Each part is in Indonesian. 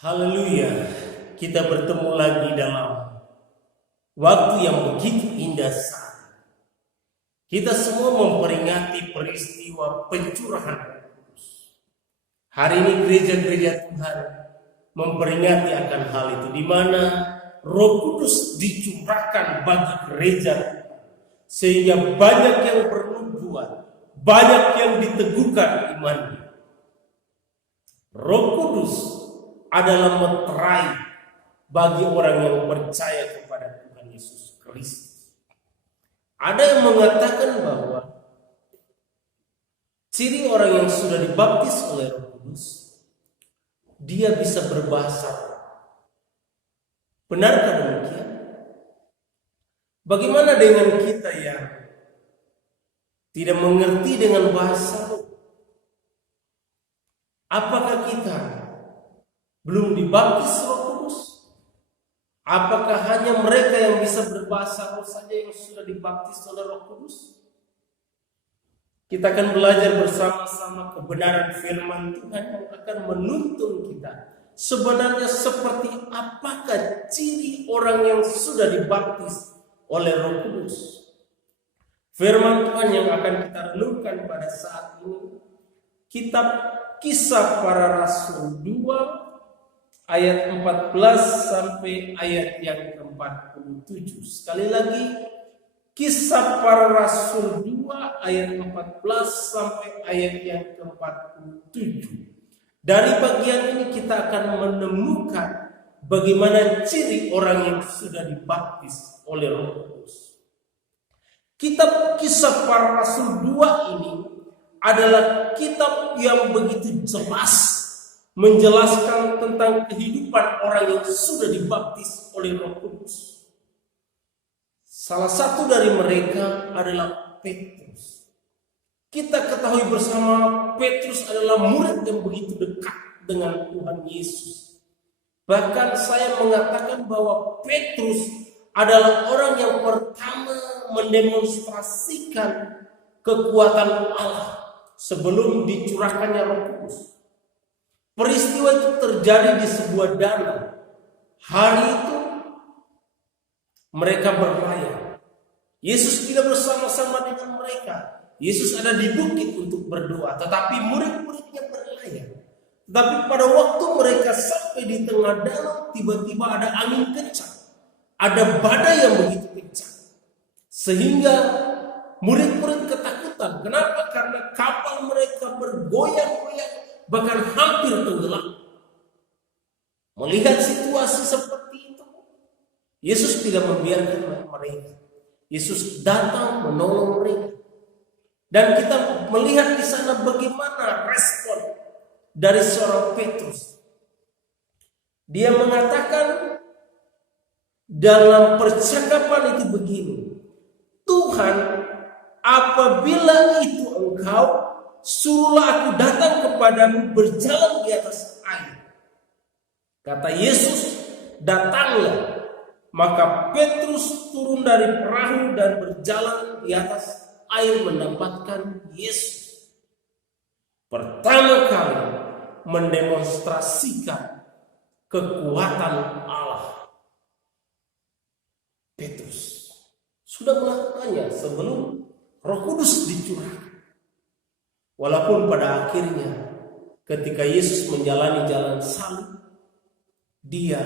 Haleluya, kita bertemu lagi dalam waktu yang begitu indah saat kita semua memperingati peristiwa pencurahan Roh Kudus. Hari ini gereja-gereja Tuhan memperingati akan hal itu, di mana Roh Kudus dicurahkan bagi gereja Tuhan, sehingga banyak yang bernubuat, banyak yang diteguhkan imannya. Roh Kudus adalah meterai bagi orang yang percaya kepada Tuhan Yesus Kristus. Ada yang mengatakan bahwa ciri orang yang sudah dibaptis oleh Roh Kudus, dia bisa berbahasa. Benarkah demikian? Bagaimana dengan kita yang tidak mengerti dengan bahasa roh? Apakah kita belum dibaptis Roh Kudus? Apakah hanya mereka yang bisa berbahasa roh saja yang sudah dibaptis oleh Roh Kudus? Kita akan belajar bersama-sama kebenaran firman Tuhan yang akan menuntun kita. Sebenarnya seperti apakah ciri orang yang sudah dibaptis oleh Roh Kudus? Firman Tuhan yang akan kita renungkan pada saat ini, kitab Kisah Para Rasul 2 ayat 14 sampai ayat yang ke-47. Sekali lagi, Kisah Para Rasul 2 ayat 14 sampai ayat yang ke-47. Dari bagian ini kita akan menemukan bagaimana ciri orang yang sudah dibaptis oleh Roh Kudus. Kitab Kisah Para Rasul 2 ini adalah kitab yang begitu jelas menjelaskan tentang kehidupan orang yang sudah dibaptis oleh Roh Kudus. Salah satu dari mereka adalah Petrus. Kita ketahui bersama Petrus adalah murid yang begitu dekat dengan Tuhan Yesus. Bahkan saya mengatakan bahwa Petrus adalah orang yang pertama mendemonstrasikan kekuatan Allah sebelum dicurahkannya Roh Kudus. Peristiwa itu terjadi di sebuah danau. Hari itu mereka berlayar. Yesus tidak bersama-sama dengan mereka. Yesus ada di bukit untuk berdoa, tetapi murid-muridnya berlayar. Tetapi pada waktu mereka sampai di tengah danau, tiba-tiba ada angin kencang. Ada badai yang begitu kencang. Sehingga murid-murid ketakutan. Kenapa? Karena kapal mereka bergoyang-goyang, bahkan hampir tenggelam. Melihat situasi seperti itu, Yesus tidak membiarkan mereka. Yesus datang menolong mereka. Dan kita melihat di sana bagaimana respon dari seorang Petrus. Dia mengatakan dalam percakapan itu begini, Tuhan, apabila itu Engkau, suruhlah aku datang kepadamu berjalan di atas air. Kata Yesus, datanglah. Maka Petrus turun dari perahu dan berjalan di atas air mendapatkan Yesus. Pertama kali mendemonstrasikan kekuatan Allah. Petrus sudah melakukannya sebelum Roh Kudus dicurahkan. Walaupun pada akhirnya ketika Yesus menjalani jalan salib, dia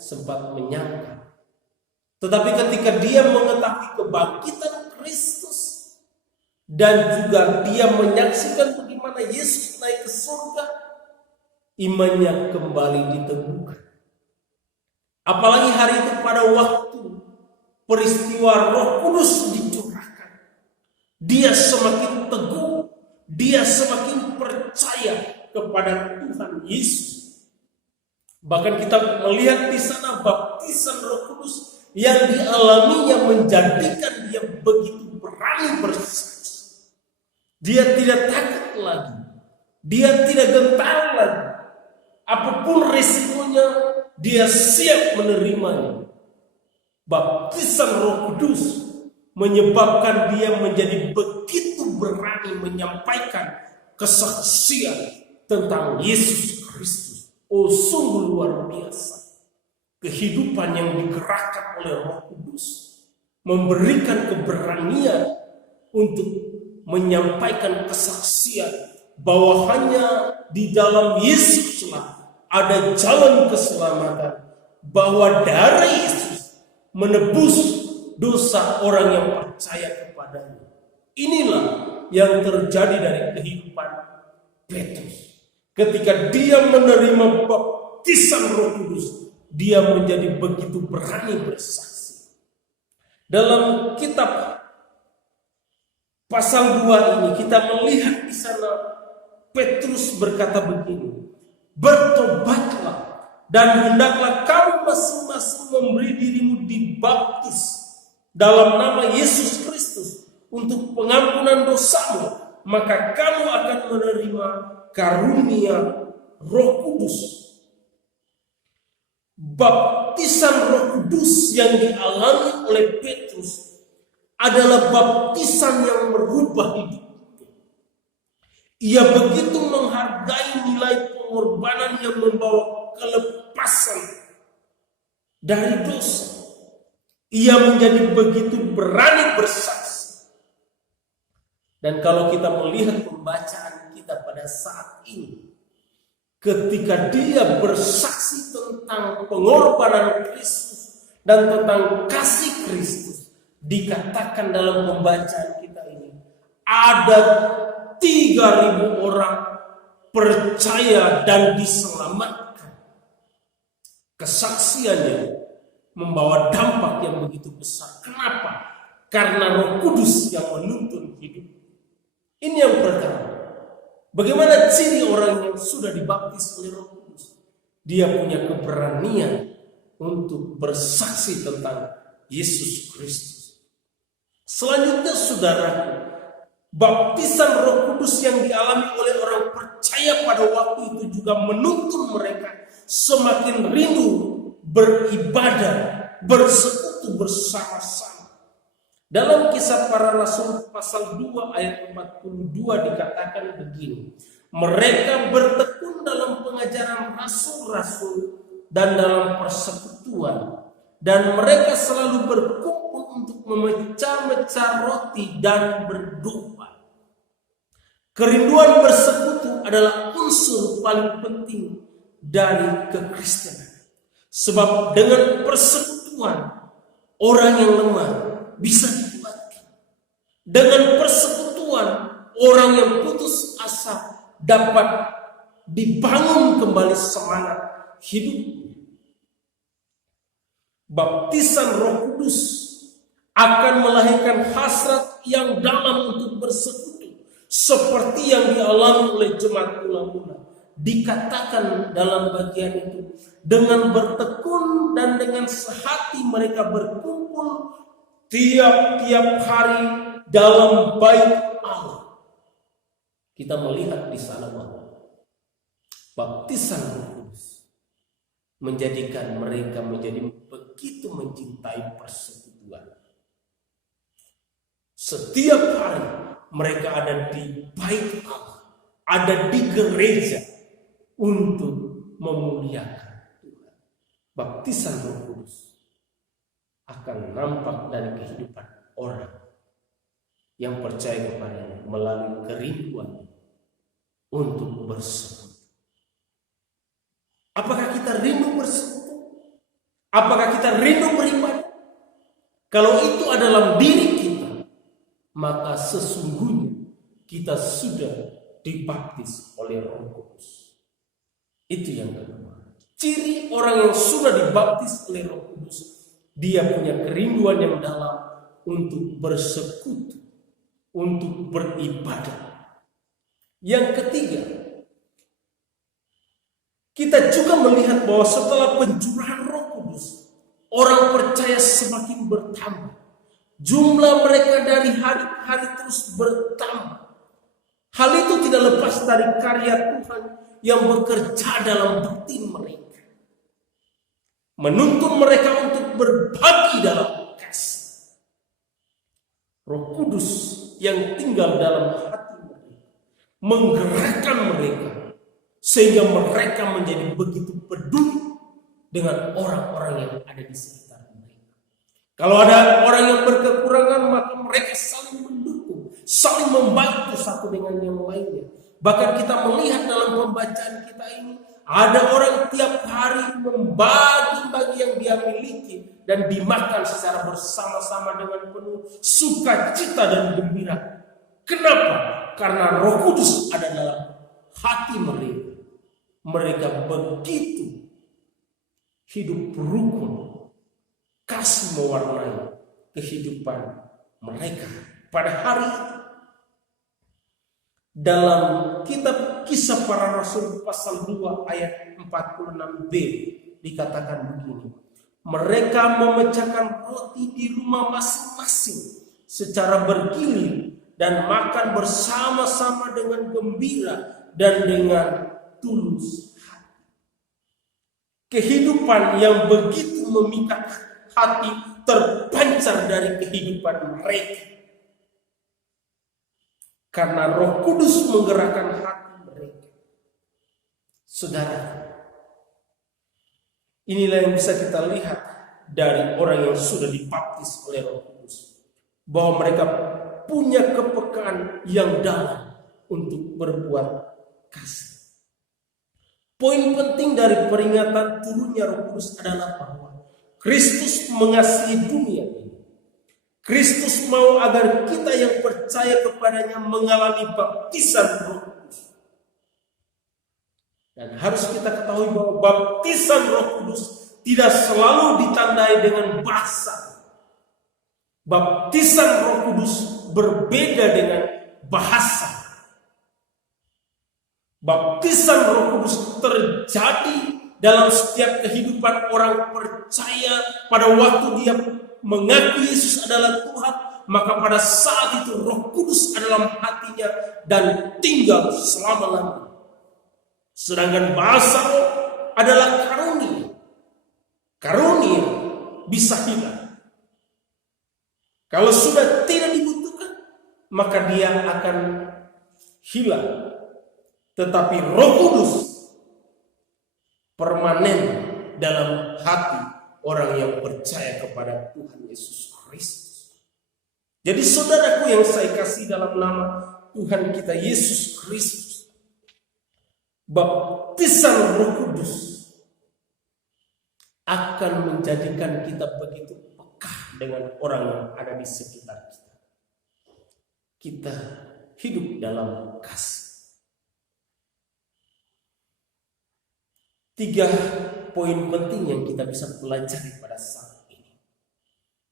sempat menyangkal. Tetapi ketika dia mengetahui kebangkitan Kristus dan juga dia menyaksikan bagaimana Yesus naik ke surga, imannya kembali diteguhkan. Apalagi hari itu pada waktu peristiwa Roh Kudus dicurahkan, dia semakin teguh, dia semakin percaya kepada Tuhan Yesus. Bahkan kita melihat di sana baptisan Roh Kudus yang dialaminya menjadikan dia begitu berani bersaksi. Dia tidak takut lagi, dia tidak gentar lagi. Apapun resikonya, dia siap menerimanya. Baptisan Roh Kudus menyebabkan dia menjadi begitu berani menyampaikan kesaksian tentang Yesus Kristus. Oh, sungguh luar biasa. Kehidupan yang digerakkan oleh Roh Kudus memberikan keberanian untuk menyampaikan kesaksian bahwa hanya di dalam Yesuslah ada jalan keselamatan, bahwa darah Yesus menebus dosa orang yang percaya kepadanya. Inilah yang terjadi dari kehidupan Petrus. Ketika dia menerima baptisan Roh Kudus, dia menjadi begitu berani bersaksi. Dalam kitab pasal 2 ini kita melihat di sana Petrus berkata begini, bertobatlah dan hendaklah kamu masing-masing memberi dirimu dibaptis dalam nama Yesus Kristus untuk pengampunan dosamu, maka kamu akan menerima karunia Roh Kudus. Baptisan Roh Kudus yang dialami oleh Petrus adalah baptisan yang merubah hidup. Ia begitu menghargai nilai pengorbanan yang membawa kelepasan dari dosa. Ia menjadi begitu berani bersaksi. Dan kalau kita melihat pembacaan kita pada saat ini, ketika dia bersaksi tentang pengorbanan Kristus dan tentang kasih Kristus, dikatakan dalam pembacaan kita ini, ada 3.000 orang percaya dan diselamatkan. Kesaksiannya membawa dampak yang begitu besar. Kenapa? Karena Roh Kudus yang menuntun hidup. Ini yang pertama. Bagaimana ciri orang yang sudah dibaptis oleh Roh Kudus? Dia punya keberanian untuk bersaksi tentang Yesus Kristus. Selanjutnya, saudaraku, baptisan Roh Kudus yang dialami oleh orang percaya pada waktu itu juga menuntun mereka semakin rindu beribadah, bersekutu bersama-sama. Dalam Kisah Para Rasul pasal 2 ayat 42 dikatakan begini, mereka bertekun dalam pengajaran rasul-rasul dan dalam persekutuan, dan mereka selalu berkumpul untuk memecah-mecah roti dan berdoa. Kerinduan bersekutu adalah unsur paling penting dari kekristenan. Sebab dengan persekutuan orang yang lemah bisa dikuatkan. Dengan persekutuan orang yang putus asa dapat dibangun kembali semangat hidupnya. Baptisan Roh Kudus akan melahirkan hasrat yang dalam untuk bersekutu, seperti yang dialami oleh jemaat mula-mula. Dikatakan dalam bagian itu, dengan bertekun dan dengan sehati mereka berkumpul tiap-tiap hari dalam bait Allah. Kita melihat di sana bahwa baptisan Roh Kudus menjadikan mereka menjadi begitu mencintai persekutuan. Setiap hari mereka ada di bait Allah, ada di gereja untuk memuliakan Tuhan. Baptisan Roh Kudus akan nampak dari kehidupan orang yang percaya kepadanya melalui kerinduan untuk bersekutu. Apakah kita rindu bersekutu? Apakah kita rindu beribadah? Kalau itu adalah diri kita, maka sesungguhnya kita sudah dibaptis oleh Roh Kudus. Itu yang kedua. Ciri orang yang sudah dibaptis oleh Roh Kudus, dia punya kerinduan yang dalam untuk bersekutu, untuk beribadah. Yang ketiga, kita juga melihat bahwa setelah pencurahan Roh Kudus, orang percaya semakin bertambah. Jumlah mereka dari hari ke hari terus bertambah. Hal itu tidak lepas dari karya Tuhan yang bekerja dalam batin mereka, menuntun mereka untuk berbagi dalam kasih. Roh Kudus yang tinggal dalam hati mereka menggerakkan mereka sehingga mereka menjadi begitu peduli dengan orang-orang yang ada di sekitar mereka. Kalau ada orang yang berkekurangan, maka mereka saling mendukung, saling membantu satu dengan yang lainnya. Bahkan kita melihat dalam pembacaan kita ini, ada orang tiap hari membagi-bagi yang dia miliki dan dimakan secara bersama-sama dengan penuh sukacita dan gembira. Kenapa? Karena Roh Kudus ada dalam hati mereka. Mereka begitu hidup rukun, kasih mewarnai kehidupan mereka pada hari itu. Dalam kitab Kisah Para Rasul pasal 2 ayat 46b dikatakan begini. Mereka memecahkan roti di rumah masing-masing secara bergilir dan makan bersama-sama dengan gembira dan dengan tulus hati. Kehidupan yang begitu memikat hati terpancar dari kehidupan mereka. Karena Roh Kudus menggerakkan hati mereka. Saudara, inilah yang bisa kita lihat dari orang yang sudah dibaptis oleh Roh Kudus. Bahwa mereka punya kepekaan yang dalam untuk berbuat kasih. Poin penting dari peringatan turunnya Roh Kudus adalah bahwa Kristus mengasihi dunia ini. Kristus mau agar kita yang percaya kepadanya mengalami baptisan Roh Kudus. Dan harus kita ketahui bahwa baptisan Roh Kudus tidak selalu ditandai dengan bahasa. Baptisan Roh Kudus berbeda dengan bahasa. Baptisan Roh Kudus terjadi dalam setiap kehidupan orang percaya pada waktu dia mengaku Yesus adalah Tuhan, maka pada saat itu Roh Kudus adalah hatinya dan tinggal selama-lamanya. Sedangkan bahasa roh adalah karunia. Karunia bisa hilang. Kalau sudah tidak dibutuhkan, maka dia akan hilang. Tetapi Roh Kudus permanen dalam hati orang yang percaya kepada Tuhan Yesus Kristus. Jadi saudaraku yang saya kasih dalam nama Tuhan kita Yesus Kristus, baptisan Roh Kudus akan menjadikan kita begitu peka dengan orang yang ada di sekitar kita. Kita hidup dalam kasih. 3 poin penting yang kita bisa pelajari pada saat ini.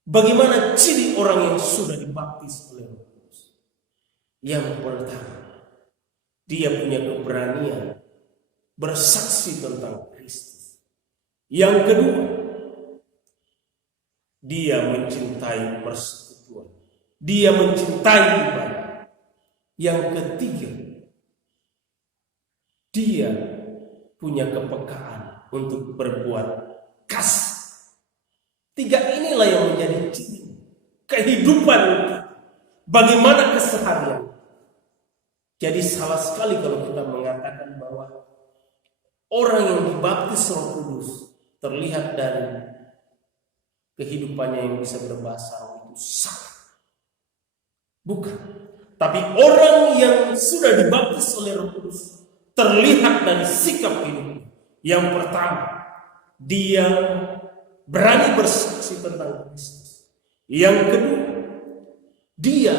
Bagaimana ciri orang yang sudah dibaptis oleh Roh Kudus? Yang pertama, dia punya keberanian bersaksi tentang Kristus. Yang kedua, dia mencintai persekutuan. Dia mencintai ibadah. Yang ketiga, dia punya kepekaan untuk berbuat kasih. 3 inilah yang menjadi ciri kehidupan kita. Bagaimana keseharian. Jadi salah sekali kalau kita mengatakan bahwa orang yang dibaptis Roh Kudus terlihat dari kehidupannya yang bisa berbahasa roh itu salah. Bukan. Tapi orang yang sudah dibaptis oleh Roh Kudus terlihat dari sikap hidupnya. Yang pertama, dia berani bersaksi tentang Kristus. Yang kedua, dia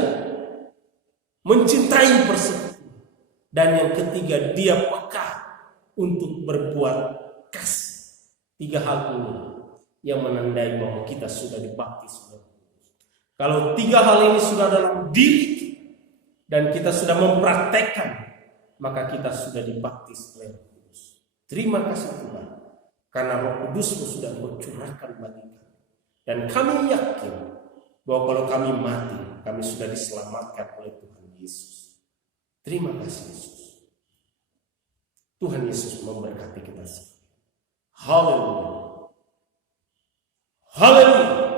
mencintai persekutuan. Dan yang ketiga, dia peka untuk berbuat kasih. 3 hal ini yang menandai bahwa kita sudah dibaptis oleh Roh Kudus. Kalau 3 hal ini sudah dalam diri kita dan kita sudah mempraktekkan, maka kita sudah dibaptis oleh Roh Kudus. Terima kasih Tuhan, karena Roh Kudus sudah mencurahkan bagi kami. Dan kami yakin bahwa kalau kami mati, kami sudah diselamatkan oleh Tuhan Yesus. Terima kasih Yesus. Tuhan Yesus memberkati kita semua. Haleluya. Haleluya.